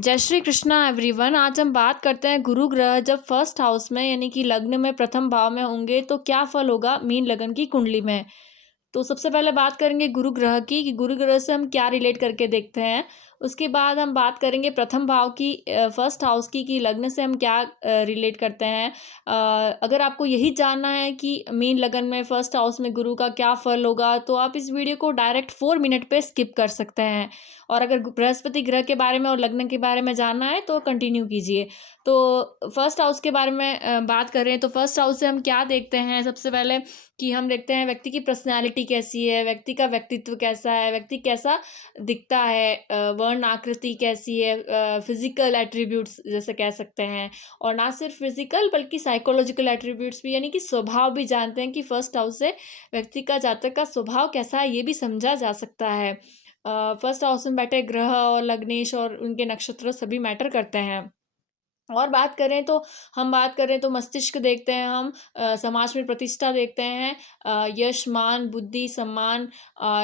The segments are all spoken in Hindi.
जय श्री कृष्णा एवरीवन। आज हम बात करते हैं गुरु ग्रह जब फर्स्ट हाउस में यानी कि लग्न में प्रथम भाव में होंगे तो क्या फल होगा मीन लगन की कुंडली में। तो सबसे पहले बात करेंगे गुरु ग्रह की कि गुरु ग्रह से हम क्या रिलेट करके देखते हैं। उसके बाद हम बात करेंगे प्रथम भाव की, फर्स्ट हाउस की कि लग्न से हम क्या रिलेट करते हैं। अगर आपको यही जानना है कि मीन लगन में फर्स्ट हाउस में गुरु का क्या फल होगा तो आप इस वीडियो को डायरेक्ट 4 मिनट पे स्किप कर सकते हैं। और अगर बृहस्पति ग्रह के बारे में और लग्न के बारे में जानना है तो कंटिन्यू कीजिए। तो फर्स्ट हाउस के बारे में बात करें तो फर्स्ट हाउस से हम क्या देखते हैं। सबसे पहले कि हम देखते हैं व्यक्ति की पर्सनैलिटी कैसी है, व्यक्ति का व्यक्तित्व कैसा है, व्यक्ति कैसा दिखता है, वर्ण आकृति कैसी है, फिजिकल एट्रीब्यूट्स जैसे कह सकते हैं। और ना सिर्फ फिजिकल बल्कि साइकोलॉजिकल एट्रीब्यूट्स भी, यानी कि स्वभाव भी जानते हैं कि फर्स्ट हाउस से व्यक्ति का जातक का स्वभाव कैसा है, ये भी समझा जा सकता है। फर्स्ट हाउस में बैठे ग्रह और लग्नेश और उनके नक्षत्र सभी मैटर करते हैं। और बात करें तो हम बात करें तो मस्तिष्क देखते हैं हम, समाज में प्रतिष्ठा देखते हैं, यश मान बुद्धि सम्मान,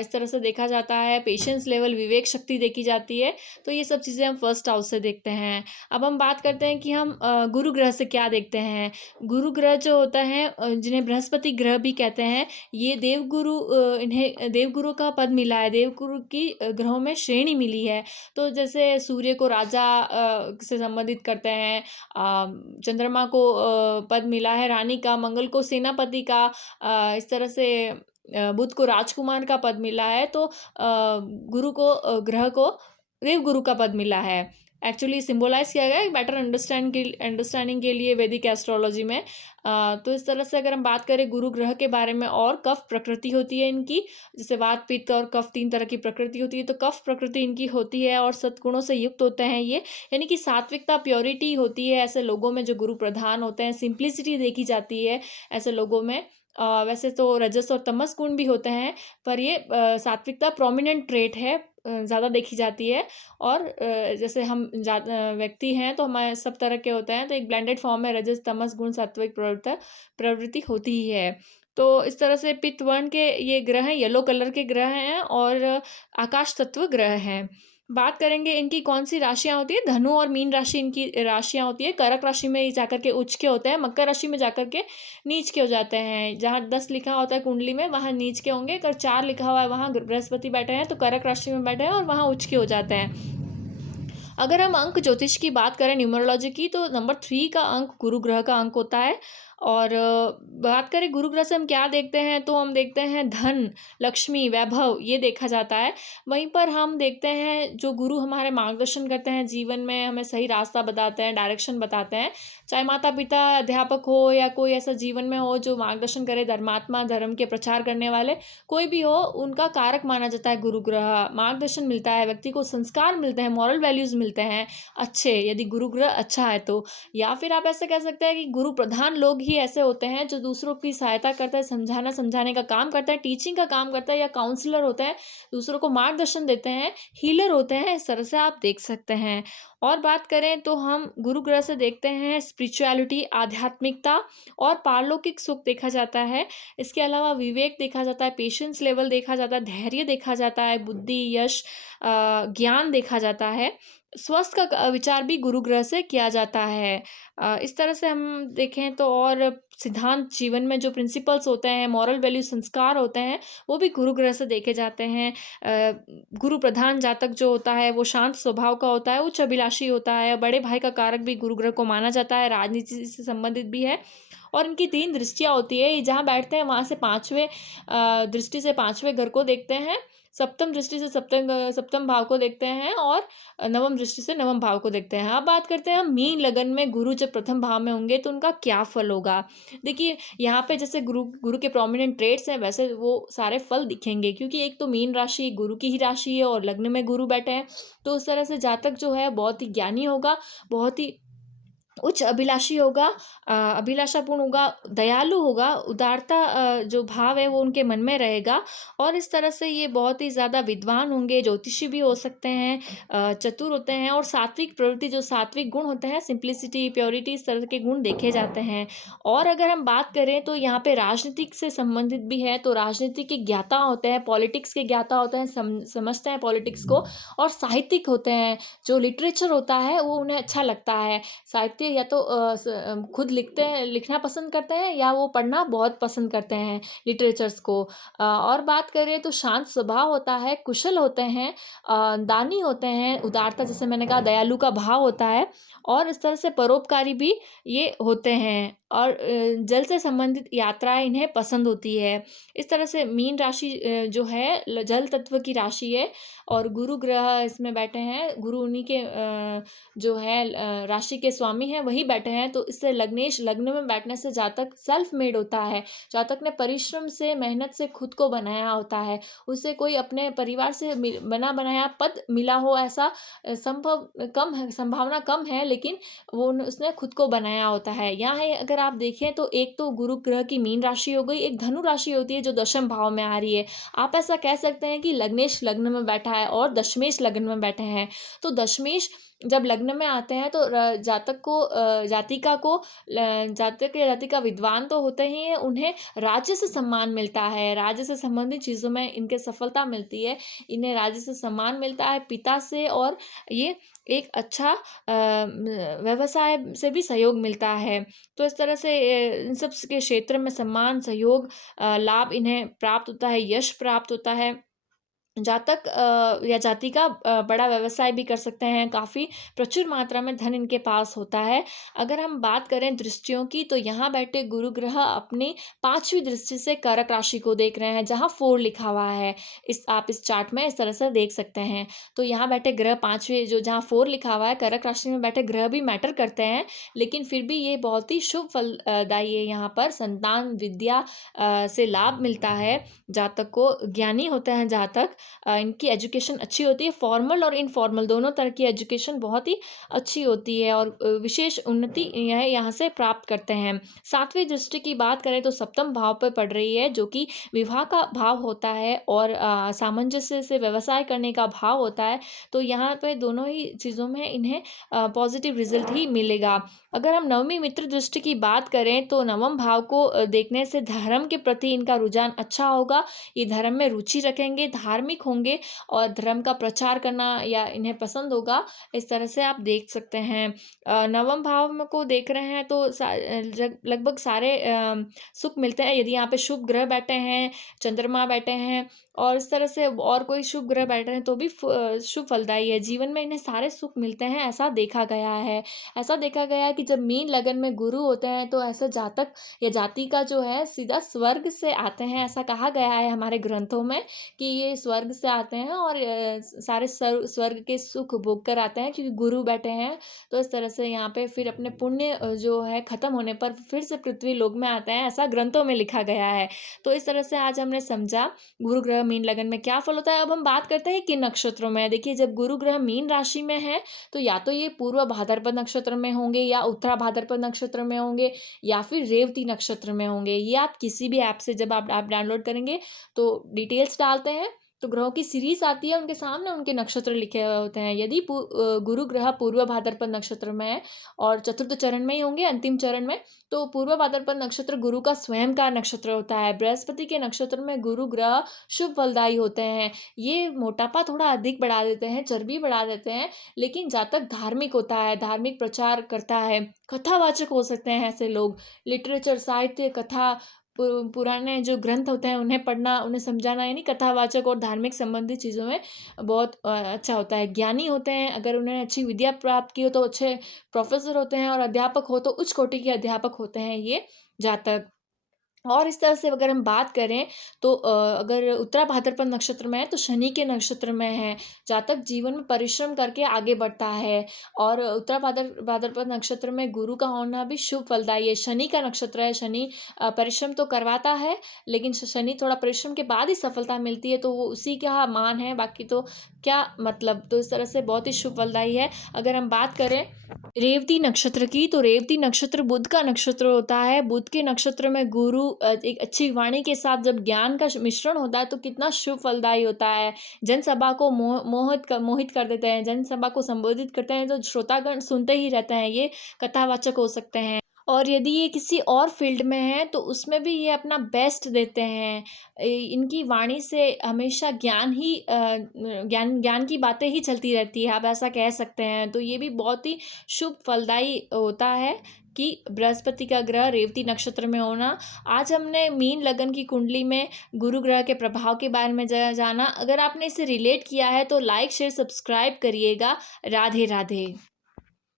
इस तरह से देखा जाता है। पेशेंस लेवल विवेक शक्ति देखी जाती है। तो ये सब चीज़ें हम फर्स्ट हाउस से देखते हैं। अब हम बात करते हैं कि हम गुरु ग्रह से क्या देखते हैं। गुरु ग्रह जो होता है, जिन्हें बृहस्पति ग्रह भी कहते हैं, ये देवगुरु, इन्हें देवगुरु का पद मिला है, देवगुरु की ग्रहों में श्रेणी मिली है। तो जैसे सूर्य को राजा से संबंधित करते हैं, चंद्रमा को पद मिला है रानी का, मंगल को सेनापति का, इस तरह से बुध को राजकुमार का पद मिला है। तो गुरु को, ग्रह को देव गुरु का पद मिला है। एक्चुअली सिंबलाइज किया गया है बेटर अंडरस्टैंडिंग के लिए वैदिक एस्ट्रोलॉजी में। तो इस तरह से अगर हम बात करें गुरु ग्रह के बारे में, और कफ प्रकृति होती है इनकी, जैसे वात पित्त और कफ 3 तरह की प्रकृति होती है। तो कफ प्रकृति इनकी होती है और सद्गुणों से युक्त होते हैं ये, यानी कि सात्विकता प्योरिटी होती है ऐसे लोगों में जो गुरु प्रधान होते हैं। सिंप्लिसिटी देखी जाती है ऐसे लोगों में। वैसे तो रजस और तमस गुण भी होते हैं, पर ये सात्विकता प्रोमिनेंट ट्रेट है, ज़्यादा देखी जाती है। और जैसे हम व्यक्ति हैं तो हमारे सब तरह के होते हैं, तो एक ब्लेंडेड फॉर्म में रजस तमस गुण सात्विक प्रवृत्ति होती ही है। तो इस तरह से पित्त वर्ण के ये ग्रह हैं, येलो कलर के ग्रह हैं और आकाश तत्व ग्रह हैं। बात करेंगे इनकी कौन सी राशियाँ होती है। धनु और मीन राशि इनकी राशियाँ होती है। कर्क राशि में जाकर के उच्च के होते हैं, मकर राशि में जाकर के नीच के हो जाते हैं। जहाँ 10 लिखा होता है कुंडली में वहाँ नीच के होंगे, अगर 4 लिखा हुआ है वहाँ बृहस्पति बैठे हैं तो कर्क राशि में बैठे हैं और वहाँ उच्च के हो जाते हैं। अगर हम अंक ज्योतिष की बात करें, न्यूमरोलॉजी की, तो नंबर 3 का अंक गुरु ग्रह का अंक होता है। और बात करें गुरु ग्रह से हम क्या देखते हैं तो हम देखते हैं धन, लक्ष्मी, वैभव, ये देखा जाता है। वहीं पर हम देखते हैं जो गुरु हमारे मार्गदर्शन करते हैं जीवन में, हमें सही रास्ता बताते हैं, डायरेक्शन बताते हैं। चाहे माता पिता, अध्यापक हो या कोई ऐसा जीवन में हो जो मार्गदर्शन करे, धर्मात्मा, धर्म के प्रचार करने वाले कोई भी हो, उनका कारक माना जाता है गुरु ग्रह। मार्गदर्शन मिलता है, व्यक्ति को संस्कार मिलते हैं, मॉरल वैल्यूज मिलते हैं अच्छे, यदि गुरु ग्रह अच्छा है तो। या फिर आप ऐसे कह सकते हैं कि गुरु प्रधान लोग ही ऐसे होते हैं जो दूसरों की सहायता करता है, समझाने का काम करता है, टीचिंग का काम करता है, या काउंसलर होता है, दूसरों को मार्गदर्शन देते हैं, हीलर होते हैं। इस तरह से आप देख सकते हैं। और बात करें तो हम गुरु ग्रह से देखते हैं स्पिरिचुअलिटी, आध्यात्मिकता और पारलौकिक सुख देखा जाता है। इसके अलावा विवेक देखा जाता है, पेशेंस लेवल देखा जाता है, धैर्य देखा जाता है, बुद्धि, यश, ज्ञान देखा जाता है। स्वास्थ्य का विचार भी गुरु ग्रह से किया जाता है। इस तरह से हम देखें तो और सिद्धांत, जीवन में जो प्रिंसिपल्स होते हैं, मॉरल वैल्यू, संस्कार होते हैं, वो भी गुरु ग्रह से देखे जाते हैं। गुरु प्रधान जातक जो होता है वो शांत स्वभाव का होता है, उच्च अभिलाषी होता है। बड़े भाई का कारक भी गुरु ग्रह को माना जाता है, राजनीति से संबंधित भी है। और इनकी 3 दृष्टियाँ होती है, जहाँ बैठते हैं वहाँ से 5वें दृष्टि से 5वें घर को देखते हैं, सप्तम दृष्टि से सप्तम भाव को देखते हैं, और नवम दृष्टि से नवम भाव को देखते हैं। अब बात करते हैं हम मीन लगन में गुरु जब प्रथम भाव में होंगे तो उनका क्या फल होगा। देखिए यहाँ पे जैसे गुरु के प्रोमिनेंट ट्रेड्स हैं वैसे वो सारे फल दिखेंगे, क्योंकि एक तो मीन राशि गुरु की ही राशि है और लग्न में गुरु बैठे हैं। तो उस तरह से जातक जो है बहुत ही ज्ञानी होगा, बहुत ही उच्च अभिलाषी होगा, अभिलाषापूर्ण होगा, दयालु होगा, उदारता जो भाव है वो उनके मन में रहेगा और इस तरह से ये बहुत ही ज़्यादा विद्वान होंगे, ज्योतिषी भी हो सकते हैं, चतुर होते हैं और सात्विक प्रवृत्ति जो सात्विक गुण होते हैं, सिंप्लिसिटी, प्योरिटी इस तरह के गुण देखे जाते हैं। और अगर हम बात करें तो यहाँ पे राजनीतिक से संबंधित भी है, तो राजनीति के ज्ञाता होते हैं, पॉलिटिक्स के ज्ञाता होते हैं, समझते हैं पॉलिटिक्स को और साहित्यिक होते हैं, जो लिटरेचर होता है वो उन्हें अच्छा लगता है। साहित्य या तो खुद लिखते हैं, लिखना पसंद करते हैं या वो पढ़ना बहुत पसंद करते हैं लिटरेचर्स को। और बात करें तो शांत स्वभाव होता है, कुशल होते हैं, दानी होते हैं, उदारता जैसे मैंने कहा दयालु का भाव होता है और इस तरह से परोपकारी भी ये होते हैं और जल से संबंधित यात्राएँ इन्हें पसंद होती है। इस तरह से मीन राशि जो है जल तत्व की राशि है और गुरु ग्रह इसमें बैठे हैं, गुरु उन्हीं के जो है राशि के स्वामी हैं वही बैठे हैं, तो इससे लग्नेश लग्न में बैठने से जातक सेल्फ मेड होता है। जातक ने परिश्रम से, मेहनत से खुद को बनाया होता है। उसे कोई अपने परिवार से बना बनाया पद मिला हो ऐसा संभव कम है, संभावना कम है, लेकिन वो उसने खुद को बनाया होता है। यहाँ है अगर आप देखें तो एक तो गुरु ग्रह की मीन राशि हो गई, एक धनु राशि होती है जो दशम भाव में आ रही है। आप ऐसा कह सकते हैं कि लग्नेश लग्न में बैठा है और दशमेश लग्न में बैठे हैं। तो दशमेश जब लग्न में आते हैं तो जातक को जातिका को जातक या जातिका विद्वान तो होते ही हैं, उन्हें राज्य से सम्मान मिलता है, राज्य से संबंधित चीज़ों में इनके सफलता मिलती है, इन्हें राज्य से सम्मान मिलता है पिता से और ये एक अच्छा व्यवसाय से भी सहयोग मिलता है। तो इस तरह से इन सब के क्षेत्र में सम्मान, सहयोग, लाभ इन्हें प्राप्त होता है, यश प्राप्त होता है। जातक या जातिका बड़ा व्यवसाय भी कर सकते हैं, काफ़ी प्रचुर मात्रा में धन इनके पास होता है। अगर हम बात करें दृष्टियों की तो यहाँ बैठे गुरु ग्रह अपनी 5वीं दृष्टि से कर्क राशि को देख रहे हैं, जहाँ 4 लिखा हुआ है। आप इस चार्ट में इस तरह से देख सकते हैं। तो यहाँ बैठे ग्रह 5वीं जो जहाँ 4 लिखा हुआ है, कर्क राशि में बैठे ग्रह भी मैटर करते हैं, लेकिन फिर भी ये बहुत ही शुभ फल दायी है। यहाँ पर संतान, विद्या से लाभ मिलता है। जातक को ज्ञानी होते हैं जातक, इनकी एजुकेशन अच्छी होती है, फॉर्मल और इनफॉर्मल दोनों तरह की एजुकेशन बहुत ही अच्छी होती है और विशेष उन्नति यह यहाँ से प्राप्त करते हैं। 7वीं दृष्टि की बात करें तो सप्तम भाव पर पड़ रही है, जो कि विवाह का भाव होता है और सामंजस्य से व्यवसाय करने का भाव होता है। तो यहाँ पे दोनों ही चीज़ों में इन्हें पॉजिटिव रिजल्ट ही मिलेगा। अगर हम नवमी मित्र दृष्टि की बात करें तो नवम भाव को देखने से धर्म के प्रति इनका रुझान अच्छा होगा। ये धर्म में रुचि रखेंगे, धार्मिक होंगे और धर्म का प्रचार करना या इन्हें पसंद होगा, इस तरह से आप देख सकते हैं। नवम भाव में को देख रहे हैं तो लगभग सारे सुख मिलते हैं यदि यहाँ पे शुभ ग्रह बैठे हैं, चंद्रमा बैठे हैं और इस तरह से और कोई शुभ ग्रह बैठे हैं तो भी शुभ फलदायी है। जीवन में इन्हें सारे सुख मिलते हैं, ऐसा देखा गया है। ऐसा देखा गया है कि जब मीन लगन में गुरु होते हैं तो ऐसा जातक या जाति का जो है सीधा स्वर्ग से आते हैं, ऐसा कहा गया है हमारे ग्रंथों में कि ये स्वर्ग से आते हैं और सारे स्वर्ग के सुख भोग कर आते हैं, क्योंकि गुरु बैठे हैं। तो इस तरह से यहाँ पे फिर अपने पुण्य जो है खत्म होने पर फिर से पृथ्वी लोक में आते हैं, ऐसा ग्रंथों में लिखा गया है। तो इस तरह से आज हमने समझा गुरु ग्रह मीन लगन में क्या फल होता है। अब हम बात करते हैं किन नक्षत्रों में। देखिए, जब गुरु ग्रह मीन राशि में है तो या तो ये पूर्व भाद्रपद नक्षत्र में होंगे या उत्तरा भाद्रपद नक्षत्र में होंगे या फिर रेवती नक्षत्र में होंगे। ये आप किसी भी ऐप से जब आप डाउनलोड करेंगे तो डिटेल्स डालते हैं तो ग्रहों की सीरीज आती है, उनके सामने उनके नक्षत्र लिखे हुए होते हैं। यदि गुरु ग्रह पूर्व भाद्रपद नक्षत्र में है और चतुर्थ चरण में ही होंगे, अंतिम चरण में, तो पूर्व भाद्रपद नक्षत्र गुरु का स्वयं का नक्षत्र होता है। बृहस्पति के नक्षत्र में गुरु ग्रह शुभ फलदायी होते हैं। ये मोटापा थोड़ा अधिक बढ़ा देते हैं, चर्बी बढ़ा देते हैं, लेकिन जातक धार्मिक होता है, धार्मिक प्रचार करता है, कथावाचक हो सकते हैं ऐसे लोग। लिटरेचर, साहित्य, कथा, पुराने जो ग्रंथ होते हैं उन्हें पढ़ना, उन्हें समझाना, यानी कथावाचक और धार्मिक संबंधित चीज़ों में बहुत अच्छा होता है। ज्ञानी होते हैं, अगर उन्होंने अच्छी विद्या प्राप्त की हो तो अच्छे प्रोफेसर होते हैं और अध्यापक हो तो उच्च कोटि के अध्यापक होते हैं ये जातक। और इस तरह से अगर हम बात करें तो अगर उत्तरा भाद्रपद नक्षत्र में है तो शनि के नक्षत्र में है। जातक जीवन में परिश्रम करके आगे बढ़ता है और उत्तरा भाद्रपद नक्षत्र में गुरु का होना भी शुभ फलदायी है। शनि का नक्षत्र है, शनि परिश्रम तो करवाता है, लेकिन शनि थोड़ा परिश्रम के बाद ही सफलता मिलती है, तो वो उसी का मान है, बाकी तो क्या मतलब। तो इस तरह से बहुत ही शुभ फलदायी है। अगर हम बात करें रेवती नक्षत्र की, तो रेवती नक्षत्र बुध का नक्षत्र होता है। बुध के नक्षत्र में गुरु एक अच्छी वाणी के साथ जब ज्ञान का मिश्रण होता है तो कितना शुभ फलदायी होता है। जनसभा को मोहित कर देते हैं, जनसभा को संबोधित करते हैं तो श्रोतागण सुनते ही रहते हैं। ये कथावाचक हो सकते हैं। और यदि ये किसी और फ़ील्ड में हैं तो उसमें भी ये अपना बेस्ट देते हैं। इनकी वाणी से हमेशा ज्ञान ज्ञान की बातें ही चलती रहती है, आप ऐसा कह सकते हैं। तो ये भी बहुत ही शुभ फलदायी होता है कि बृहस्पति का ग्रह रेवती नक्षत्र में होना। आज हमने मीन लगन की कुंडली में गुरु ग्रह के प्रभाव के बारे में जाना। अगर आपने इसे रिलेट किया है तो लाइक, शेयर, सब्सक्राइब करिएगा। राधे राधे।